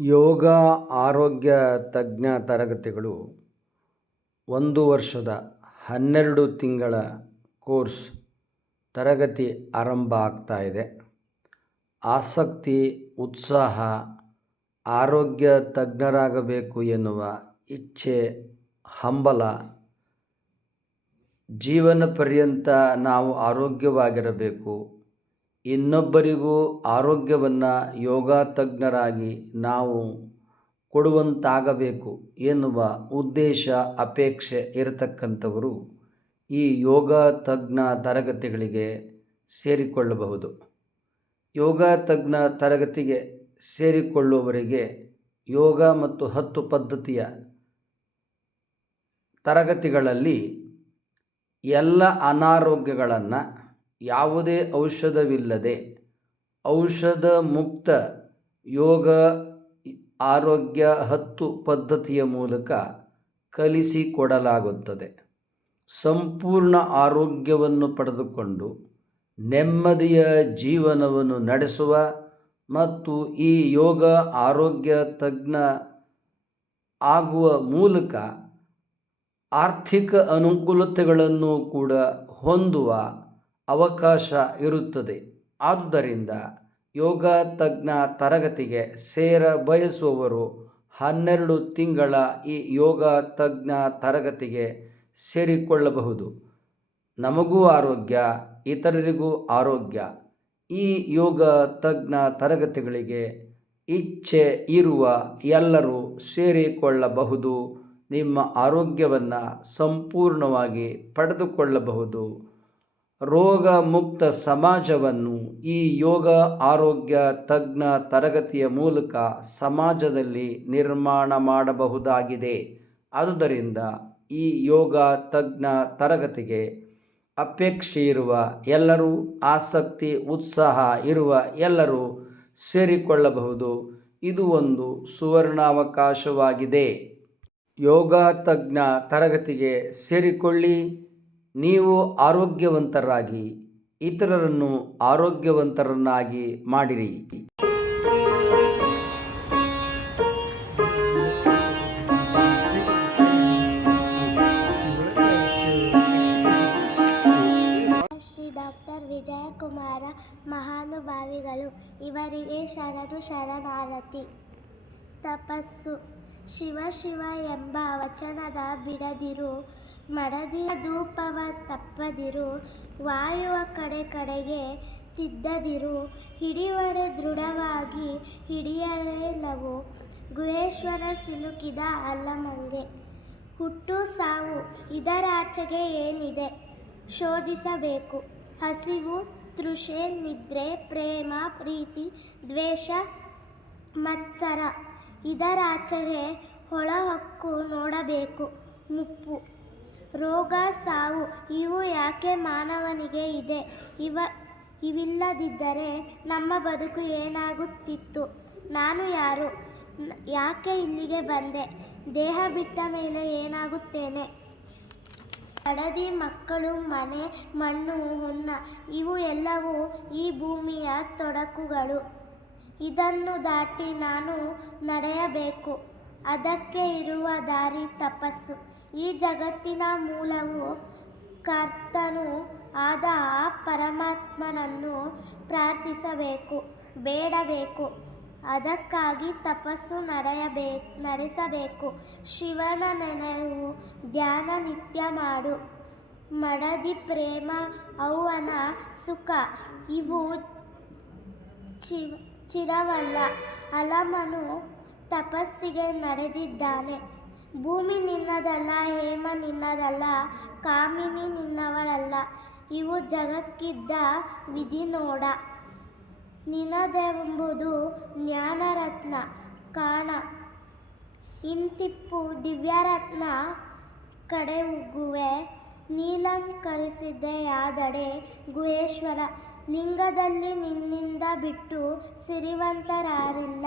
ಯೋಗ, ಆರೋಗ್ಯ ತಜ್ಞ ತರಗತಿಗಳು ಒಂದು ವರ್ಷದ ಹನ್ನೆರಡು ತಿಂಗಳ ಕೋರ್ಸ್ ತರಗತಿ ಆರಂಭ ಆಗ್ತಾ ಇದೆ. ಆಸಕ್ತಿ, ಉತ್ಸಾಹ, ಆರೋಗ್ಯ ತಜ್ಞರಾಗಬೇಕು ಎನ್ನುವ ಇಚ್ಛೆ, ಹಂಬಲ ಜೀವನ ಪರ್ಯಂತ ನಾವು ಆರೋಗ್ಯವಾಗಿರಬೇಕು ಇನ್ನೊಬ್ಬರಿಗೂ ಆರೋಗ್ಯವನ್ನು ಯೋಗ ತಜ್ಞರಾಗಿ ನಾವು ಕೊಡುವಂತಾಗಬೇಕು ಎನ್ನುವ ಉದ್ದೇಶ, ಅಪೇಕ್ಷೆ ಇರತಕ್ಕಂಥವರು ಈ ಯೋಗ ತಜ್ಞ ತರಗತಿಗಳಿಗೆ ಸೇರಿಕೊಳ್ಳಬಹುದು. ಯೋಗ ತಜ್ಞ ತರಗತಿಗೆ ಸೇರಿಕೊಳ್ಳುವವರಿಗೆ ಯೋಗ ಮತ್ತು ಹತ್ತು ಪದ್ಧತಿಯ ತರಗತಿಗಳಲ್ಲಿ ಎಲ್ಲ ಅನಾರೋಗ್ಯಗಳನ್ನು ಯಾವುದೇ ಔಷಧವಿಲ್ಲದೆ ಔಷಧ ಮುಕ್ತ ಯೋಗ ಆರೋಗ್ಯ ಹತ್ತು ಪದ್ಧತಿಯ ಮೂಲಕ ಕಲಿಸಿಕೊಡಲಾಗುತ್ತದೆ. ಸಂಪೂರ್ಣ ಆರೋಗ್ಯವನ್ನು ಪಡೆದುಕೊಂಡು ನೆಮ್ಮದಿಯ ಜೀವನವನ್ನು ನಡೆಸುವ ಮತ್ತು ಈ ಯೋಗ ಆರೋಗ್ಯ ತಜ್ಞ ಆಗುವ ಮೂಲಕ ಆರ್ಥಿಕ ಅನುಕೂಲತೆಗಳನ್ನು ಕೂಡ ಹೊಂದುವ ಅವಕಾಶ ಇರುತ್ತದೆ. ಆದುದರಿಂದ ಯೋಗ ತಜ್ಞ ತರಗತಿಗೆ ಸೇರ ಬಯಸುವವರು ಹನ್ನೆರಡು ತಿಂಗಳ ಈ ಯೋಗ ತಜ್ಞ ತರಗತಿಗೆ ಸೇರಿಕೊಳ್ಳಬಹುದು. ನಮಗೂ ಆರೋಗ್ಯ, ಇತರರಿಗೂ ಆರೋಗ್ಯ. ಈ ಯೋಗ ತಜ್ಞ ತರಗತಿಗಳಿಗೆ ಇಚ್ಛೆ ಇರುವ ಎಲ್ಲರೂ ಸೇರಿಕೊಳ್ಳಬಹುದು. ನಿಮ್ಮ ಆರೋಗ್ಯವನ್ನು ಸಂಪೂರ್ಣವಾಗಿ ಪಡೆದುಕೊಳ್ಳಬಹುದು. ರೋಗ ಮುಕ್ತ ಸಮಾಜವನ್ನು ಈ ಯೋಗ, ಆರೋಗ್ಯ, ತಜ್ಞ ತರಗತಿಯ ಮೂಲಕ ಸಮಾಜದಲ್ಲಿ ನಿರ್ಮಾಣ ಮಾಡಬಹುದಾಗಿದೆ. ಆದುದರಿಂದ ಈ ಯೋಗ, ತಜ್ಞ ತರಗತಿಗೆ ಅಪೇಕ್ಷೆ ಇರುವ ಎಲ್ಲರೂ, ಆಸಕ್ತಿ, ಉತ್ಸಾಹ ಇರುವ ಎಲ್ಲರೂ ಸೇರಿಕೊಳ್ಳಬಹುದು. ಇದು ಒಂದು ಸುವರ್ಣಾವಕಾಶವಾಗಿದೆ. ಯೋಗ, ತಜ್ಞ ತರಗತಿಗೆ ಸೇರಿಕೊಳ್ಳಿ. ನೀವು ಆರೋಗ್ಯವಂತರಾಗಿ, ಇತರರನ್ನು ಆರೋಗ್ಯವಂತರನ್ನಾಗಿ ಮಾಡಿರಿ. ಶ್ರೀ ಡಾಕ್ಟರ್ ವಿಜಯಕುಮಾರ ಮಹಾನುಭಾವಿಗಳು, ಇವರಿಗೆ ಶರಣು ಶರಣಾರತಿ. ತಪಸ್ಸು. ಶಿವ ಶಿವ ಎಂಬ ವಚನದ ಬಿಡದಿರು. ಮಡದಿಯ ಧೂಪವ ತಪ್ಪದಿರು, ವಾಯುವ ಕಡೆ ಕಡೆಗೆ ತಿದ್ದದಿರು, ಹಿಡಿವಡೆ ದೃಢವಾಗಿ ಹಿಡಿಯಲೇಲವು ಗುಹೇಶ್ವರ ಸಿಲುಕಿದ ಅಲ್ಲಮಂಗೆ ಹುಟ್ಟು ಸಾವು ಇದರಾಚೆಗೆ ಏನಿದೆ? ಶೋಧಿಸಬೇಕು. ಹಸಿವು, ತೃಷೆ, ನಿದ್ರೆ, ಪ್ರೇಮ, ಪ್ರೀತಿ, ದ್ವೇಷ, ಮತ್ಸರ ಇದರಾಚೆಗೆ ಹೊಳಹೊಕ್ಕು ನೋಡಬೇಕು. ಮುಪ್ಪು. ರೋಗ, ಸಾವು, ಇವು ಯಾಕೆ ಮಾನವನಿಗೆ ಇದೆ? ಇವ, ಇವಿಲ್ಲದಿದ್ದರೆ ನಮ್ಮ ಬದುಕು ಏನಾಗುತ್ತಿತ್ತು? ನಾನು ಯಾರು? ಯಾಕೆ ಇಲ್ಲಿಗೆ ಬಂದೆ? ದೇಹ ಬಿಟ್ಟ ಮೇಲೆ ಏನಾಗುತ್ತೇನೆ? ಹಡದಿ ಮಕ್ಕಳು, ಮನೆ, ಮಣ್ಣು, ಹುನ್ನ, ಇವು ಎಲ್ಲವೂ ಈ ಭೂಮಿಯ ತೊಡಕುಗಳು. ಇದನ್ನು ದಾಟಿ ನಾನು ನಡೆಯಬೇಕು. ಅದಕ್ಕೆ ಇರುವ ದಾರಿ ತಪಸ್ಸು. ಈ ಜಗತ್ತಿನ ಮೂಲವು ಕರ್ತನು ಆದ ಆ ಪರಮಾತ್ಮನನ್ನು ಪ್ರಾರ್ಥಿಸಬೇಕು, ಬೇಡಬೇಕು. ಅದಕ್ಕಾಗಿ ತಪಸ್ಸು ನಡೆಯಬೇಕು ನಡೆಸಬೇಕು. ಶಿವನ ನೆನೆವು ಧ್ಯಾನ ನಿತ್ಯ ಮಾಡು. ಮಡದಿ ಪ್ರೇಮ ಅವನ ಸುಖ. ಇವು ಚಿ ಚಿರವಲ್ಲ. ಅಲಮನು ತಪಸ್ಸಿಗೆ ನಡೆದಿದ್ದಾನೆ. ಭೂಮಿ ನಿನ್ನದಲ್ಲ, ಹೇಮ ನಿನ್ನದಲ್ಲ, ಕಾಮಿನಿ ನಿನ್ನವಳಲ್ಲ. ಇವು ಜಗಕ್ಕಿದ್ದ ವಿಧಿ ನೋಡ ನಿನದೆಂಬುದು ಜ್ಞಾನರತ್ನ, ಕಾಣ. ಇಂತಿಪ್ಪು ದಿವ್ಯರತ್ನ ಕಡೆ ಉಗ್ಗುವೆ ನೀಲಂಕರಿಸಿದೆಯಾದಡೆ ಗುಹೇಶ್ವರ. ಲಿಂಗದಲ್ಲಿ ನಿನ್ನಿಂದ ಬಿಟ್ಟು ಸಿರಿವಂತರಾರಿಲ್ಲ.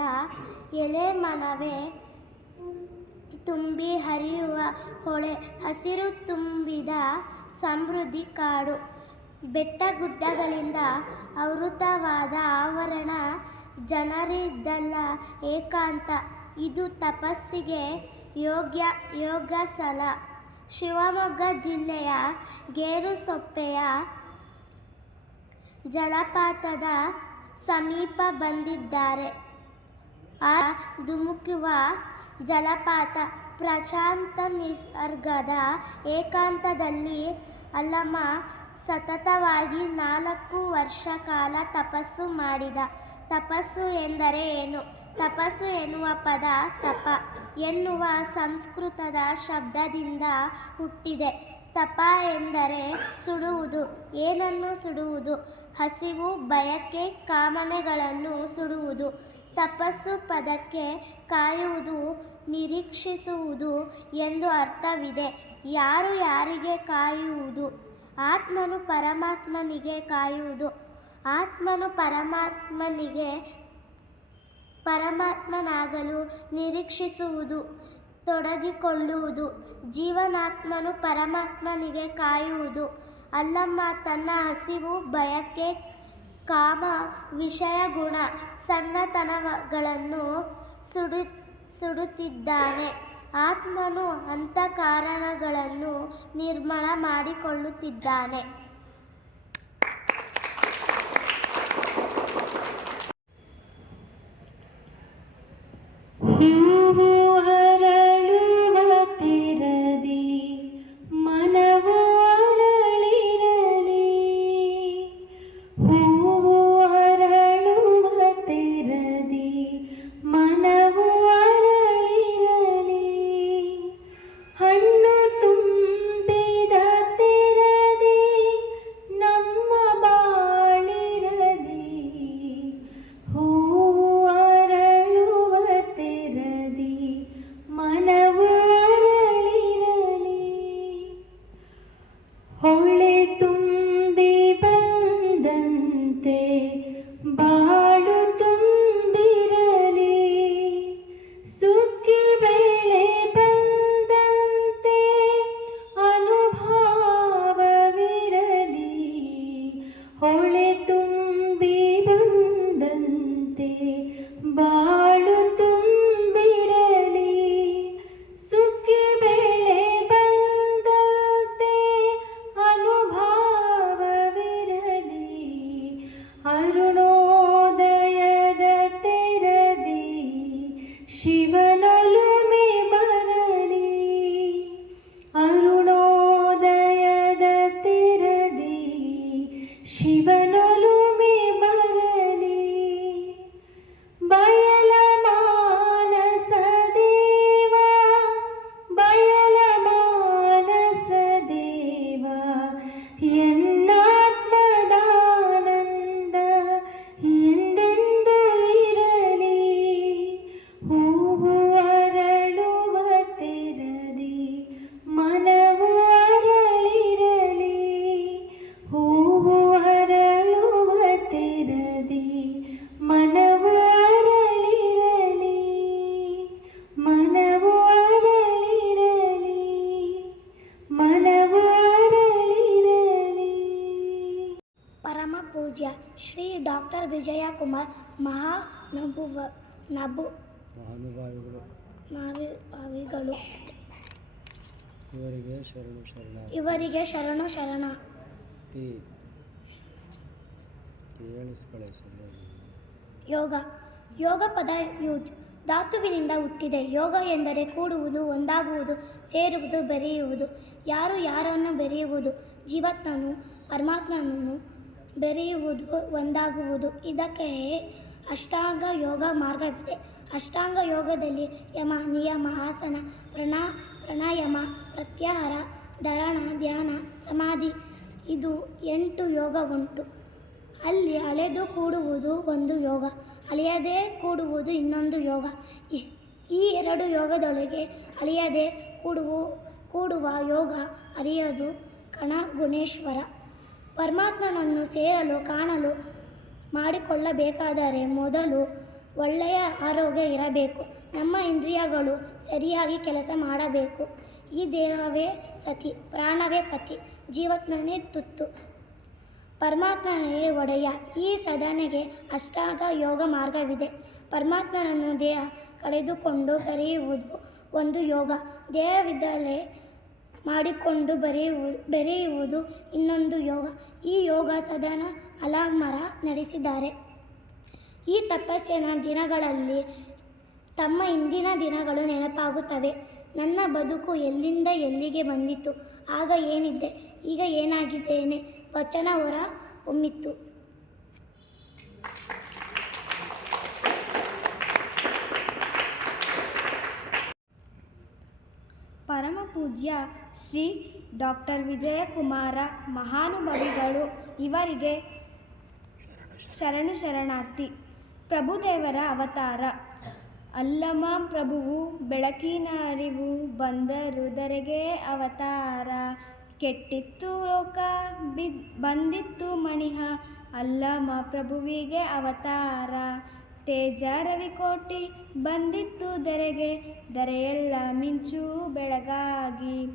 ಎಲೆ ಮನವೇ ತುಂಬಿ ಹರಿಯುವ ಹೊಳೆ, ಹಸಿರು ತುಂಬಿದ ಸಮೃದ್ಧಿ ಕಾಡು. ಬೆಟ್ಟ ಗುಡ್ಡಗಳಿಂದ ಆವೃತವಾದ ಆವರಣ ಜನರಿದ್ದಲ್ಲ ಏಕಾಂತ. ಇದು ತಪಸ್ಸಿಗೆ ಯೋಗ್ಯ ಯೋಗ ಸಲ ಶಿವಮೊಗ್ಗ ಜಿಲ್ಲೆಯ ಗೇರುಸೊಪ್ಪೆಯ ಜಲಪಾತದ ಸಮೀಪ ಬಂದಿದ್ದಾರೆ. ಆ ಧುಮುಕುವ ಜಲಪಾತ ಪ್ರಶಾಂತ ನಿಸರ್ಗದ ಏಕಾಂತದಲ್ಲಿ ಅಲ್ಲಮ ಸತತವಾಗಿ ನಾಲ್ಕು ವರ್ಷ ಕಾಲ ತಪಸ್ಸು ಮಾಡಿದ. ತಪಸ್ಸು ಎಂದರೆ ಏನು? ತಪಸ್ಸು ಎನ್ನುವ ಪದ ತಪ. ಎನ್ನುವ ಸಂಸ್ಕೃತದ ಶಬ್ದದಿಂದ ಹುಟ್ಟಿದೆ. ತಪ ಎಂದರೆ ಸುಡುವುದು. ಏನನ್ನು ಸುಡುವುದು? ಹಸಿವು, ಬಯಕೆ, ಕಾಮನೆಗಳನ್ನು ಸುಡುವುದು. ತಪಸ್ಸು ಪದಕ್ಕೆ ಕಾಯುವುದು, ನಿರೀಕ್ಷಿಸುವುದು ಎಂದು ಅರ್ಥವಿದೆ. ಯಾರು ಯಾರಿಗೆ ಕಾಯುವುದು? ಆತ್ಮನು ಪರಮಾತ್ಮನಿಗೆ ಕಾಯುವುದು. ಆತ್ಮನು ಪರಮಾತ್ಮನಿಗೆ ಪರಮಾತ್ಮನಾಗಲು ನಿರೀಕ್ಷಿಸುವುದು, ತೊಡಗಿಕೊಳ್ಳುವುದು. ಜೀವನಾತ್ಮನು ಪರಮಾತ್ಮನಿಗೆ ಕಾಯುವುದು. ಅಲ್ಲಮ್ಮ, ತನ್ನ ಹಸಿವು ಬಯಕೆ ಕಾಮ ವಿಷಯ ಗುಣ ಸಣ್ಣತನಗಳನ್ನು ಸುಡು ಸುಡುತ್ತಿದ್ದಾನೆ. ಆತ್ಮನು ಅಂತಃಕಾರಣಗಳನ್ನು ನಿರ್ಮಲ ಮಾಡಿಕೊಳ್ಳುತ್ತಿದ್ದಾನೆ. ಹಣ್ಣು ನಬು ಮಹಾನುಭಾವಿಗಳು. ಇವರಿಗೆ ಶರಣು ಶರಣ. ಇವರಿಗೆ ಶರಣು ಶರಣ. ತಿ. ಕೇಳಿಸ್ಕೊಳ್ಳಿ ಸರಿಯಾಗಿ ಯೋಗ. ಯೋಗ ಪದ ಯೂಜ್. ಧಾತುವಿನಿಂದ ಹುಟ್ಟಿದೆ. ಯೋಗ ಎಂದರೆ ಕೂಡುವುದು ಒಂದಾಗುವುದು ಸೇರುವುದು ಬೆರೆಯುವುದು. ಯಾರು ಯಾರನ್ನು ಬೆರೆಯುವುದು? ಜೀವಾತ್ಮನು ಪರಮಾತ್ಮನನ್ನು ಬೆರೆಯುವುದು ಒಂದಾಗುವುದು. ಇದಕ್ಕೆ ಅಷ್ಟಾಂಗ ಯೋಗ ಮಾರ್ಗವಿದೆ. ಅಷ್ಟಾಂಗ ಯೋಗದಲ್ಲಿ ಯಮ, ನಿಯಮ, ಆಸನ ಪ್ರಣಾ ಪ್ರಾಣಾಯಾಮ, ಪ್ರತ್ಯಾಹಾರ, ಧರಣ, ಧ್ಯಾನ, ಸಮಾಧಿ ಇದು ಎಂಟು ಯೋಗ ಉಂಟು. ಅಲ್ಲಿ ಅಳೆದು ಕೂಡುವುದು ಒಂದು ಯೋಗ, ಅಳೆಯದೇ ಕೂಡುವುದು ಇನ್ನೊಂದು ಯೋಗ. ಈ- ಎರಡು ಯೋಗದೊಳಗೆ ಅಳೆಯದೆ ಕೂಡುವು, ಕೂಡುವ ಯೋಗ ಅರಿಯೋದು ಕಣ ಗುಣೇಶ್ವರ. ಪರಮಾತ್ಮನನ್ನು ಸೇರಲು, ಕಾಣಲು ಮಾಡಿಕೊಳ್ಳಬೇಕಾದರೆ ಮೊದಲು ಒಳ್ಳೆಯ ಆರೋಗ್ಯ ಇರಬೇಕು. ನಮ್ಮ ಇಂದ್ರಿಯಗಳು ಸರಿಯಾಗಿ ಕೆಲಸ ಮಾಡಬೇಕು. ಈ ದೇಹವೇ ಸತಿ, ಪ್ರಾಣವೇ ಪತಿ ಜೀವತ್ಮನೇ ತುತ್ತು. ಪರಮಾತ್ಮನೇ ಒಡೆಯ. ಈ ಸಾಧನೆಗೆ ಅಷ್ಟಾದ ಯೋಗ ಮಾರ್ಗವಿದೆ. ಪರಮಾತ್ಮನನ್ನು ದೇಹ ಕಳೆದುಕೊಂಡು ಕರೆಯುವುದು ಒಂದು ಯೋಗ. ದೇಹವಿದ್ದಲೇ ಮಾಡಿಕೊಂಡು ಬರೆಯುವು ಬೆರೆಯುವುದು ಇನ್ನೊಂದು ಯೋಗ. ಈ ಯೋಗ ಸದನ ಅಲಾಮರ ನಡೆಸಿದ್ದಾರೆ. ಈ ತಪಸ್ಸಿನ ದಿನಗಳಲ್ಲಿ ತಮ್ಮ ಇಂದಿನ ದಿನಗಳು ನೆನಪಾಗುತ್ತವೆ. ನನ್ನ ಬದುಕು ಎಲ್ಲಿಂದ ಎಲ್ಲಿಗೆ ಬಂದಿತ್ತು ಆಗ ಏನಿದ್ದೆ ಈಗ ಏನಾಗಿದ್ದೇನೆ? ವಚನ ಹೊರ ಹೊಮ್ಮಿತ್ತು ಪರಮ ಪೂಜ್ಯ ಶ್ರೀ ಡಾಕ್ಟರ್ ವಿಜಯಕುಮಾರ ಮಹಾನುಭವಿಗಳು ಇವರಿಗೆ ಶರಣು ಶರಣಾರ್ಥಿ. ಪ್ರಭುದೇವರ ಅವತಾರ. ಅಲ್ಲಮ ಪ್ರಭುವು ಬೆಳಕಿನ ಅರಿವು ಬಂದರುದರೆಗೆ ಅವತಾರ. ಕೆಟ್ಟಿತ್ತು ಲೋಕ, ಬಿ ಬಂದಿತ್ತು ಮಣಿಹ. ಅಲ್ಲಮ ಪ್ರಭುವಿಗೆ ಅವತಾರ. ತೇಜ ರವಿಕೋಟಿ ಬಂದಿತ್ತು ದೆರೆಗೆ. ದರೆಯೆಲ್ಲ ಮಿಂಚು ಬೆಳಗಾಗಿ.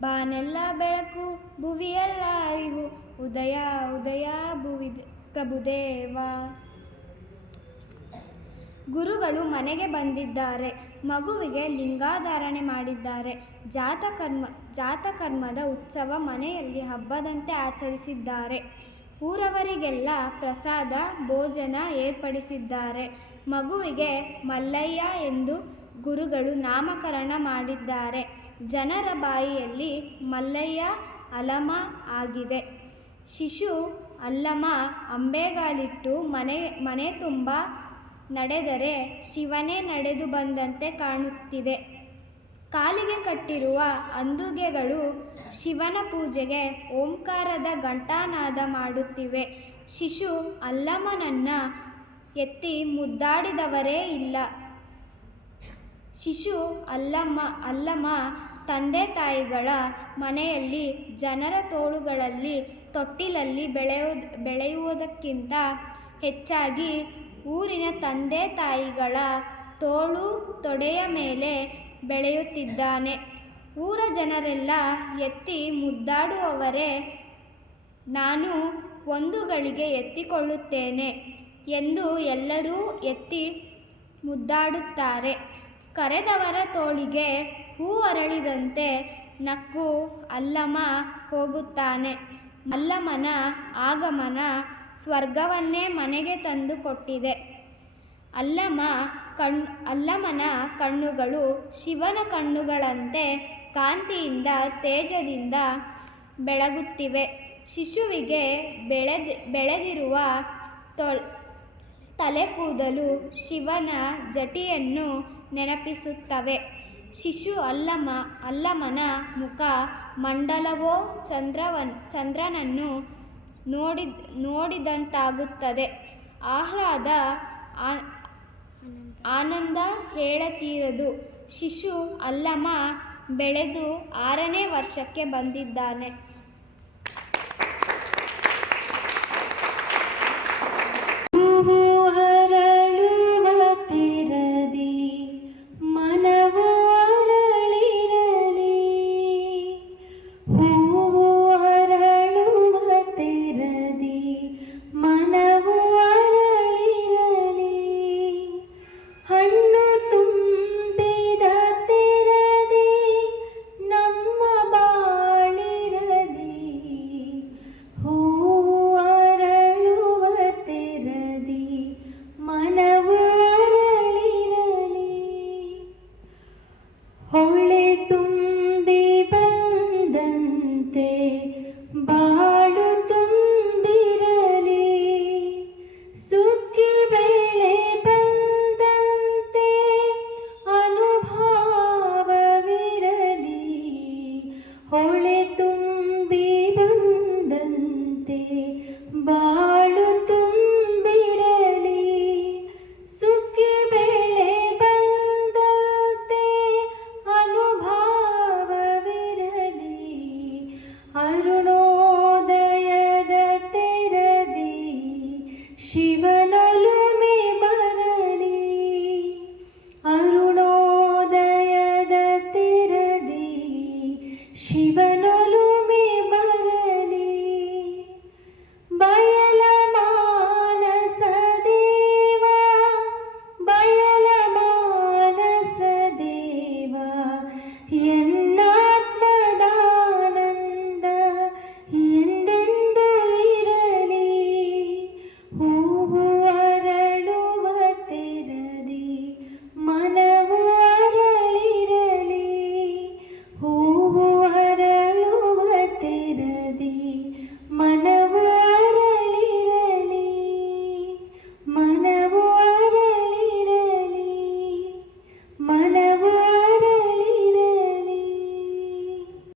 ಬಾನೆಲ್ಲ ಬೆಳಕು, ಭುವಿಯೆಲ್ಲ ಅರಿವು. ಉದಯ ಉದಯ ಭುವಿ ಪ್ರಭುದೇವ. ಗುರುಗಳು ಮನೆಗೆ ಬಂದಿದ್ದಾರೆ. ಮಗುವಿಗೆ ಲಿಂಗಾಧಾರಣೆ ಮಾಡಿದ್ದಾರೆ. ಜಾತಕರ್ಮ, ಜಾತಕರ್ಮದ ಉತ್ಸವ ಮನೆಯಲ್ಲಿ ಹಬ್ಬದಂತೆ ಆಚರಿಸಿದ್ದಾರೆ. ಊರವರಿಗೆಲ್ಲ ಪ್ರಸಾದ, ಭೋಜನ ಏರ್ಪಡಿಸಿದ್ದಾರೆ. ಮಗುವಿಗೆ ಮಲ್ಲಯ್ಯ ಎಂದು ಗುರುಗಳು ನಾಮಕರಣ ಮಾಡಿದ್ದಾರೆ. ಜನರ ಬಾಯಿಯಲ್ಲಿ ಮಲ್ಲಯ್ಯ ಅಲಮ ಆಗಿದೆ. ಶಿಶು ಅಲ್ಲಮ ಅಂಬೆಗಾಲಿಟ್ಟು ಮನೆ ಮನೆ ತುಂಬ ನಡೆದರೆ ಶಿವನೇ ನಡೆದು ಬಂದಂತೆ ಕಾಣುತ್ತಿದೆ. ಕಾಲಿಗೆ ಕಟ್ಟಿರುವ ಅಂದುಗೆಗಳು ಶಿವನ ಪೂಜೆಗೆ ಓಂಕಾರದ ಘಂಟಾನಾದ ಮಾಡುತ್ತಿವೆ. ಶಿಶು ಅಲ್ಲಮ್ಮನನ್ನು ಎತ್ತಿ ಮುದ್ದಾಡಿದವರೇ ಇಲ್ಲ. ಶಿಶು ಅಲ್ಲಮ್ಮ ಅಲ್ಲಮ್ಮ ತಂದೆ ತಾಯಿಗಳ ಮನೆಯಲ್ಲಿ ಜನರ ತೋಳುಗಳಲ್ಲಿ ತೊಟ್ಟಿಲಲ್ಲಿ ಬೆಳೆಯೋದ್, ಬೆಳೆಯುವುದಕ್ಕಿಂತ ಹೆಚ್ಚಾಗಿ ಊರಿನ ತಂದೆ ತಾಯಿಗಳ ತೋಳು ತೊಡೆಯ ಮೇಲೆ ಬೆಳೆಯುತ್ತಿದ್ದಾನೆ. ಊರ ಜನರೆಲ್ಲ ಎತ್ತಿ ಮುದ್ದಾಡುವವರೇ, ನಾನು ಒಂದು ಗಳಿಗೆ ಎತ್ತಿಕೊಳ್ಳುತ್ತೇನೆ ಎಂದು ಎಲ್ಲರೂ ಎತ್ತಿ ಮುದ್ದಾಡುತ್ತಾರೆ. ಕರೆದವರ ತೋಳಿಗೆ ಹೂ ಅರಳಿದಂತೆ ನಕ್ಕು ಅಲ್ಲಮ ಹೋಗುತ್ತಾನೆ. ಅಲ್ಲಮನ ಆಗಮನ ಸ್ವರ್ಗವನ್ನೇ ಮನೆಗೆ ತಂದು ಕೊಟ್ಟಿದೆ. ಅಲ್ಲಮ ಕಣ್ ಅಲ್ಲಮನ ಕಣ್ಣುಗಳು ಶಿವನ ಕಣ್ಣುಗಳಂತೆ ಕಾಂತಿಯಿಂದ ತೇಜದಿಂದ ಬೆಳಗುತ್ತಿವೆ. ಶಿಶುವಿಗೆ ಬೆಳೆದ, ಬೆಳೆದಿರುವ ತೊಳ್ ತಲೆ ಕೂದಲು ಶಿವನ ಜಟಿಯನ್ನು ನೆನಪಿಸುತ್ತವೆ. ಶಿಶು ಅಲ್ಲಮ, ಅಲ್ಲಮನ ಮುಖ ಮಂಡಲವೋ ಚಂದ್ರವನ್, ಚಂದ್ರನನ್ನು ನೋಡಿದ್, ನೋಡಿದಂತಾಗುತ್ತದೆ. ಆಹ್ಲಾದ ಆನಂದ ಹೇಳತೀರದು. ಶಿಶು ಅಲ್ಲಮ ಬೆಳೆದು ಆರನೇ ವರ್ಷಕ್ಕೆ ಬಂದಿದ್ದಾನೆ.